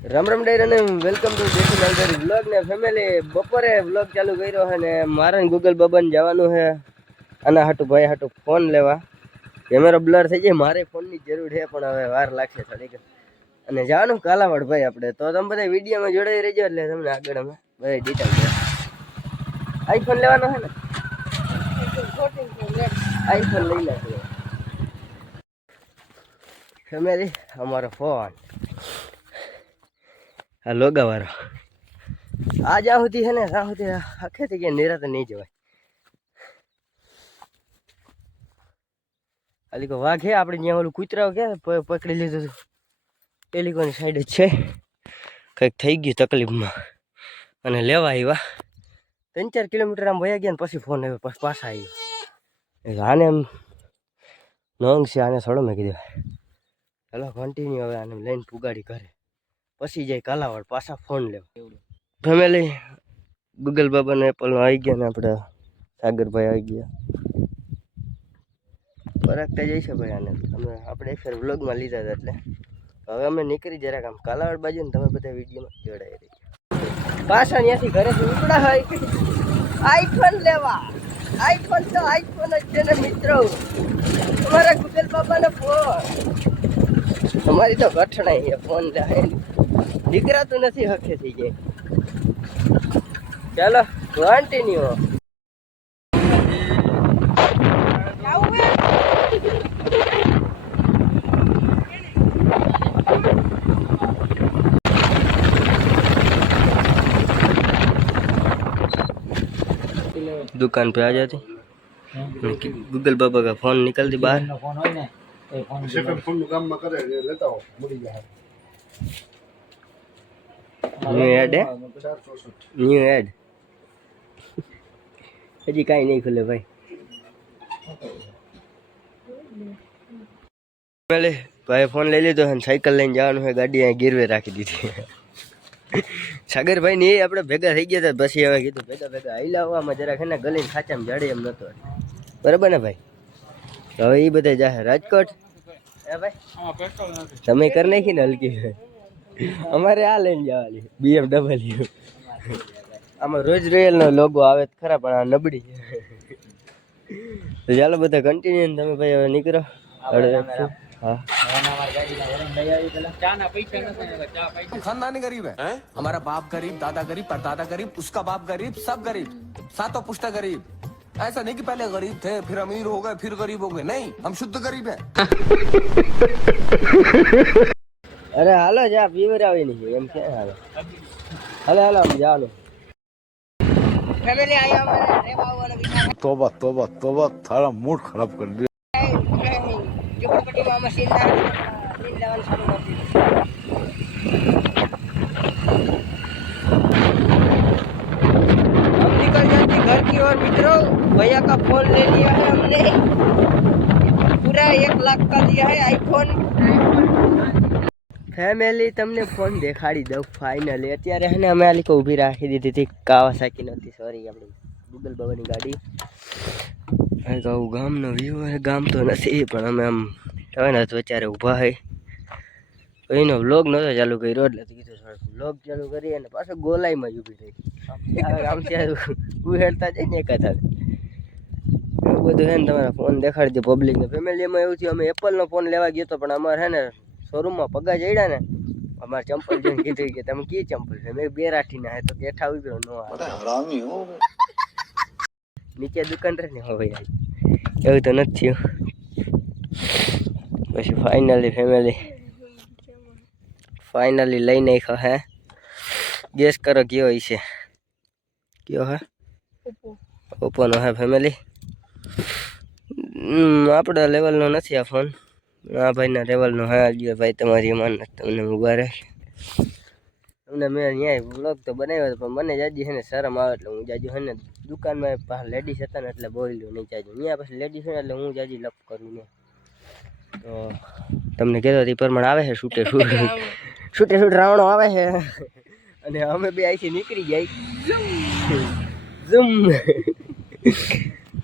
રામ રામ ડાયર અને welcome to દેશી લાલધારી vlog ને ફેમિલી. બપોરે વ્લોગ ચાલુ કર્યો છે ને મારે ગૂગલ બાબાને જવાનું છે આના હાટું ભાઈ હાટું ફોન લેવા. કેમેરો બ્લર થઈ જાય, મારે ફોનની જરૂર છે પણ હવે વાર લાગશે થોડીક. અને જવાનું કાલાવાડ ભાઈ આપણે. તો તમે બધા વિડીયોમાં જોડાઈ રહેજો એટલે તમને આગળ અમે બધી ડિટેલ દે. આઈફોન લેવાનો છે ને, આઈફોન લઈ લેજો ફેમિલી. અમારો ફોન આ લોગાવાળો આ જ્યાં સુધી છે ને ત્યાં સુધી આખેથી ગયા નિરાતે નહીં જવાય. અલી કો વાઘ હે આપણે જ્યાં ઓલું કૂતરાઓ ક્યાં પકડી લીધું હતું એ લીકોની સાઈડ જ છે. કંઈક થઈ ગયું તકલીફમાં અને લેવા આવ્યા. 3-4 કિલોમીટર આમ વયા ગયા ને પછી ફોન આવ્યો, પછી પાછા આવ્યો. આને એમ નોંગ છે, આને થોડો મેં કીધું ચાલો કન્ટિન્યુ હવે આને લઈને પુગાડી કરે પછી જાય કાલાવાડ પાછા ફોન લેવા. ફેમિલી ગૂગલ બાબાને એપલનો આવી ગયા ને આપણે સાગરભાઈ આવી ગયા. ફરકતા જઈશે ભાઈ આને તમે આપણે એક ફેર વ્લોગમાં લીધા હતા એટલે હવે અમે નીકળી જરાક આમ કાલાવાડ બાજુ ને તમે બધા વિડીયોમાં જોડાઈ રહી. પાછા ત્યાંથી ઘરેથી ઉપડા હોય આઈફોન લેવા. આઈફોન તો આઈફોન જ છે ને મિત્રો, તમારા ગૂગલ બાબાનો ફોન. તમારી તો ઘટના છે ફોન જાય દીકરા તો નથી હકે થઈ જાય. ચાલો કન્ટિન્યુ. दुकान पे आ जाते गूगल बाबा का फोन निकल दी बाहर. न्यू एड है, न्यू एड हजी कहीं नहीं खुले भाई. पहले भाई फोन ले लीधो है, साइकिल लઈને જવાનું है, ગાડી અહીં ગીરવે રાખી દીધી. સાગરભાઈ ને એ આપણે ભેગા થઈ ગયા હતા પછી હવે કીધું ભેગા ભેગા હલાવવામાં જરાક ને ગલીને ખાચામાં જડે એમ નતો. બરાબર ને ભાઈ? હવે એ બધા જાહે રાજકોટ. હે ભાઈ તમે કરી નાખી ને હલકી. અમારે આ લઈને જવાની BMW. આમાં રોજ રોયલનો લોગો આવે ખરા પણ આ નબળી છે. તો ચાલો બધા કન્ટિન્યુ તમે ભાઈ હવે નીકળો. हाँ खानदानी गरीब है, हमारा बाप गरीब, दादा गरीब, परदादा गरीब, उसका बाप गरीब, सब गरीब, सातों पुश्ता गरीब. ऐसा नहीं कि पहले गरीब थे फिर अमीर हो गए फिर गरीब हो गए, नहीं, हम शुद्ध गरीब हैं. अरे हालो जा पीवर आवे नहीं एम क्या हालो हालो हालो हम जा लो फैमिली आया हमारे रेवा वाला विचार. तोबा तोबा तोबा थारा मूड खराब कर दिया. झोपड़पट्टी में मशीन लेवल चालू कर दी. हम निकल जाते घर की ओर मित्रों. भैया का फोन ले लिया है हमने, पूरा 1 लाख का लिया है आईफोन. ફેમિલી તમને ફોન દેખાડી દઉં ફાઇનલી. અત્યારે હે ને અમે આ લીકો ઊભી રાખી દીધી હતી કાવાસાકી નહોતી, સોરી, આપણી ગૂગલ બાબાની ગાડી. કહું ગામનો વ્યૂ હે, ગામ તો નથી પણ અમે આમ હવે ને અત્યારે ઊભા હોય. એનો વ્લોગ નહોતો ચાલુ કર્યો એટલે કીધું થોડુંક વ્લોગ ચાલુ કરીએ અને પાછો ગોલાઈમાં જ ઊભી રહી. આમ ત્યાં ઉહેડતા જાય ને એકાથા એવું બધું છે ને. તમારા ફોન દેખાડી દે પબ્લિકને. ફેમિલીમાં એવું થયું અમે એપલનો ફોન લેવા ગયો હતો પણ અમારે છે ને શોરૂમમાં પગા ચડ્યા ને અમારે ચંપલ જોઈને કીધું કે તમે કી ચંપલ છે. મેં 2 રાખીને હે તો બેઠા ઉભ્યો નો નીચે દુકાન રહે ને હવે એવું તો નથી થયું. પછી ફાઇનલી ફેમિલી ફાઇનલી લઈ નાખ્યો હે. ગેસ કરો કયો હશે? કયો હે? ઓપ્પોનો હે ફેમિલી. આપણા લેવલનો નથી આ ફોન, આ ભાઈના લેવલનો હે. આજે ભાઈ તમારી માન તમને ઉભા તમને મેં અહીંયા વ્લોગ તો બનાવ્યો હતો પણ મને જાજી છે ને શરમ આવે એટલે હું જાજુ છે ને દુકાનમાં પાછા લેડીઝ હતા ને એટલે બોલ્યું નહીં જાજુ. ત્યાં પછી લેડીઝ હોય ને એટલે હું જાજી લપ કરું ને. તો તમને કહેતો એ પ્રમાણે આવે છે છૂટે છૂટ રાવણો આવે છે અને અમે બે અહીંથી નીકળી જાય ઝૂમ.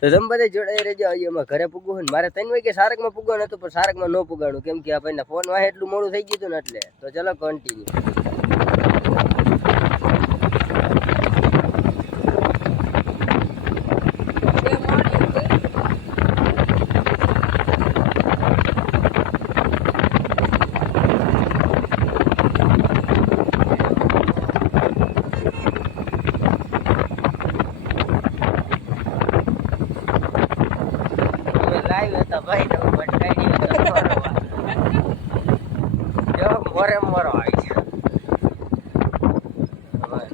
તો તમે બધા જોડાઈ રહેજો. હજી એમાં ઘરે પૂગવું હોય ને મારે 3 વાગે સારકમાં પૂગવાનું હતું પણ સારકમાં ન પૂગાણું કેમ કે આ ભાઈના ફોન વાહે એટલું મોડું થઈ ગયું હતું ને એટલે. તો ચલો કન્ટિન્યુ.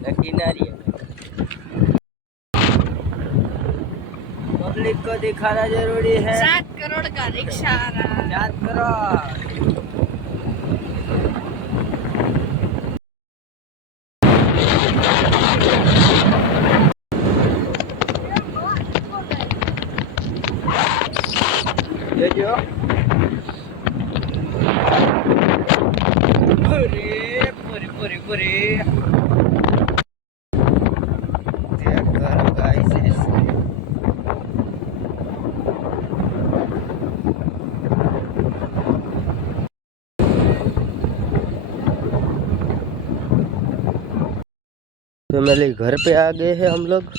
नक्की ना रही है पब्लिक को दिखाना जरूरी है 7 करोड़ का रिक्शा आ रहा है 7 करोड़ ये जो अरे पूरी पूरी पूरी चेक करो गाइस फैमिली घर पे आ गए हैं हम लोग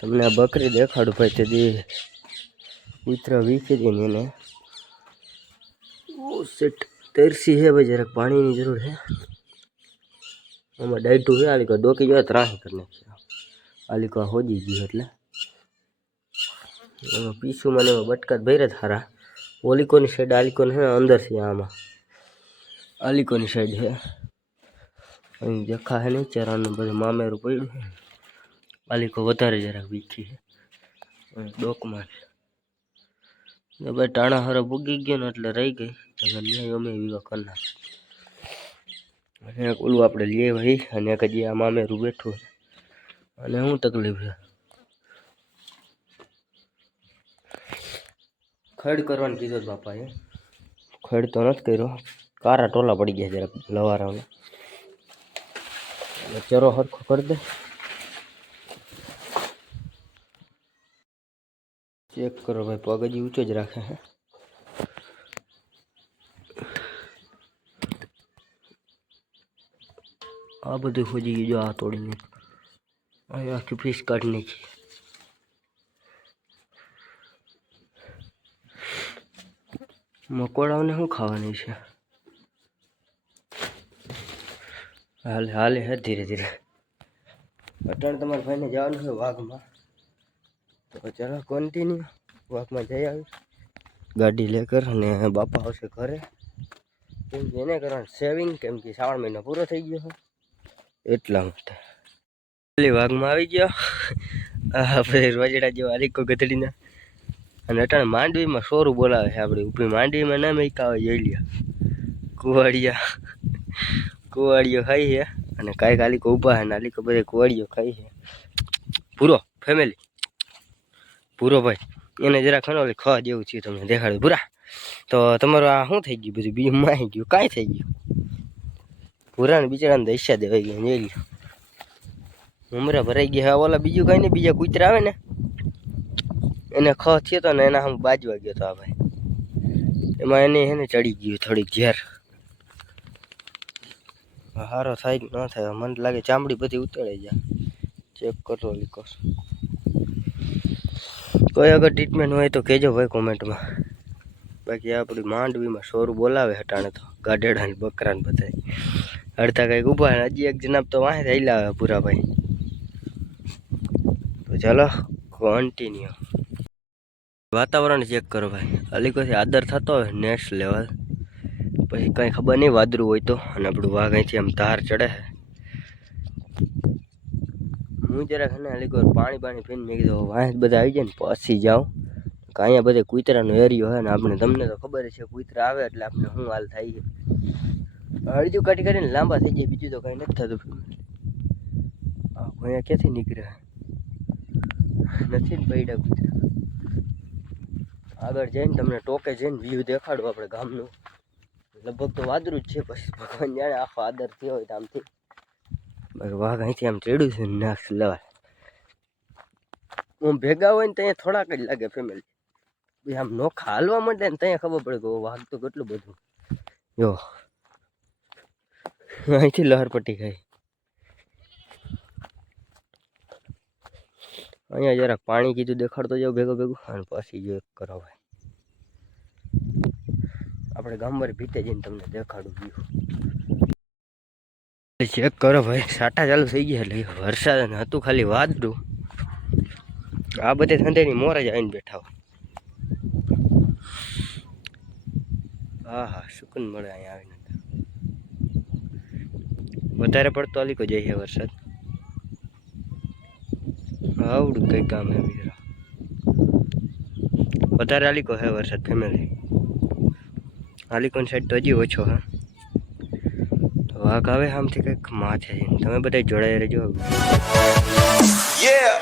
तुमने बकरी देखाड़ू भाई दी उतरा वीखी दी ने ओ सेट तरसी है भाई जरा पानी की जरूर है डाइट है आली को डोकी जो त्राही करने आली को हो जी गई એટલે पीछू मैंने बटका भैर थारा ओलिको साइड आलिको है अंदर से आमा आलिको साइड है जखा है नहीं चरा बधु मामेरू पड़ू है आलिको वधारे जरा वीखी है डोकमा भाई टाणा हर उगी गयो ने એટલે રહી ગઈ અમે વીવા કરના અને ઓલું આપણે લઈએ ભાઈ અને કજી આ મામેરું બેઠું અને શું તકલીફ છે ખડ કરવાનું કીધું બાપાએ ખડ તો નથી કર્યો કારા ટોલા પડી ગયા જરાક લવારાને ચરો હરખો કરી દે चेक करो भाई पग जी ऊंचो ज राखे है आ बधु खोजी जो आ तोड़ी आखी फीस काटने की मकोड़ा ने शू खावानी है हाले हाले है धीरे धीरे अटाण तमारे भाई ने जावानुं है वाघ में तो चलो कंटिन्यू वॉक में जाए गाड़ी लेकर ने बापा आवशे घरे केम के एने करवानुं सेविंग केम के श्रावण महीनो पूरो थई गयो है एटला माटे पहली वाघ में आवी गयो आपणे रोजड़ा जेवा आलीको गधड़ीना अने अटाणे मांडवी में सोरू बोलावे छे आपणी ऊपरी मांडवी में ना मेका जोई लिया कुवाड़िया कुवाड़ियो खाई है अने काई आलीको ऊभा है आलीको बधे कुवाड़ियो खाई है पूरो फैमिली पूरो भाई એને જરા ખનો ખવા જેવું છે તમને દેખાડું પૂરા તો તમારું આ શું થઈ ગયું બધું બીજું માહી ગયું કાંઈ થઈ ગયું પૂરાને બિચારાને દૈસ્યા દેવાઈ ગયા જોઈ લ્યો ઉમરા ભરાઈ ગયા ઓલા બીજું કાંઈ નહીં બીજા કૂતરા આવે ને એને ખ થયો તો ને એના હું બાજવા ગયો તો આ ભાઈ એમાં એને હે ને ચડી ગયું થોડીક ઝેર હારો થાય કે ન થાય મને લાગે ચામડી બધી ઉતરાઈ જાય ચેક કરો લીકોસ कोई अगर ट्रीटमेंट हो तो कहो भाई कॉमेंट में बाकी अपनी मांडवी में सोरू बोलावे हटाने तो गाडेड़ा बकरा बताए अड़ता कई ऊभा है हजी एक जनाब तो वहाँ थी लावे पूरा भाई तो चलो कंटिन्यू वातावरण चेक करो भाई अलीको आदर थतो हो नेक्स्ट लेवल पछी कई खबर नहीं वादरू हो तो अपणु वाघ अहींथी आम धार चढ़े है हूँ जरा है अलीको पानी पानी पीने मैं कीधुं वहाँ बधा आई जाए पछी जाऊँ अँ बधे कूतरानो एरियो है आपने तमने तो खबर है कूतरा आवे एटले आपने शू हाल थाय छे हळजू काटी काटीने लांबा थई जाय बीजुं तो कई नथी थतुं अहींया क्यांथी निकळ्या नथी पड्या कूतरा आगळ जईने तमने टोके जईने व्यू देखाडुं आपणे गामनुं लगभग तो वादरू ज छे पछी भगवान जाणे आखो आदर थयो होय तो आमथी वाघ अहींथी आम चढ़्યું છે नेक्स्ट लेवल હું ભેગા હોય ને ત્યાં થોડાક જ લાગે ફેમિલી આમ નોખા હાલવા માંડે ને ત્યાં ખબર પડે કે વાઘ તો કેટલું બધું જો અહીંથી લહરપટ્ટી ખાઈ અહીંયા જરાક પાણી કીધું દેખાડતો જાવ ભેગો ભેગું અને પછી જો એક કરો ભાઈ આપણે ગામવાળી ભીતે જઈને તમને દેખાડું વ્યૂ चेक करो भाई साटा चालू थी गया એટલે વરસાદ હતું ખાલી વાદળું આ બધે ઠંડેની મોર જ આવીને બેઠા હા હા સુકૂન મળે અહીંયા આવીને વધારે પડતો અલીકો જાય છે વરસાદ. આવડું કંઈક ગામ હે મિત્રો, વધારે અલીકો હે વરસાદ ફેમિલી. આલિકોન સાઈડ તો હજી ઓછો હા. તો વાઘ આવે આમથી કંઈક માથે જઈને. તમે બધા જોડાઈ રહેજો. Yeah.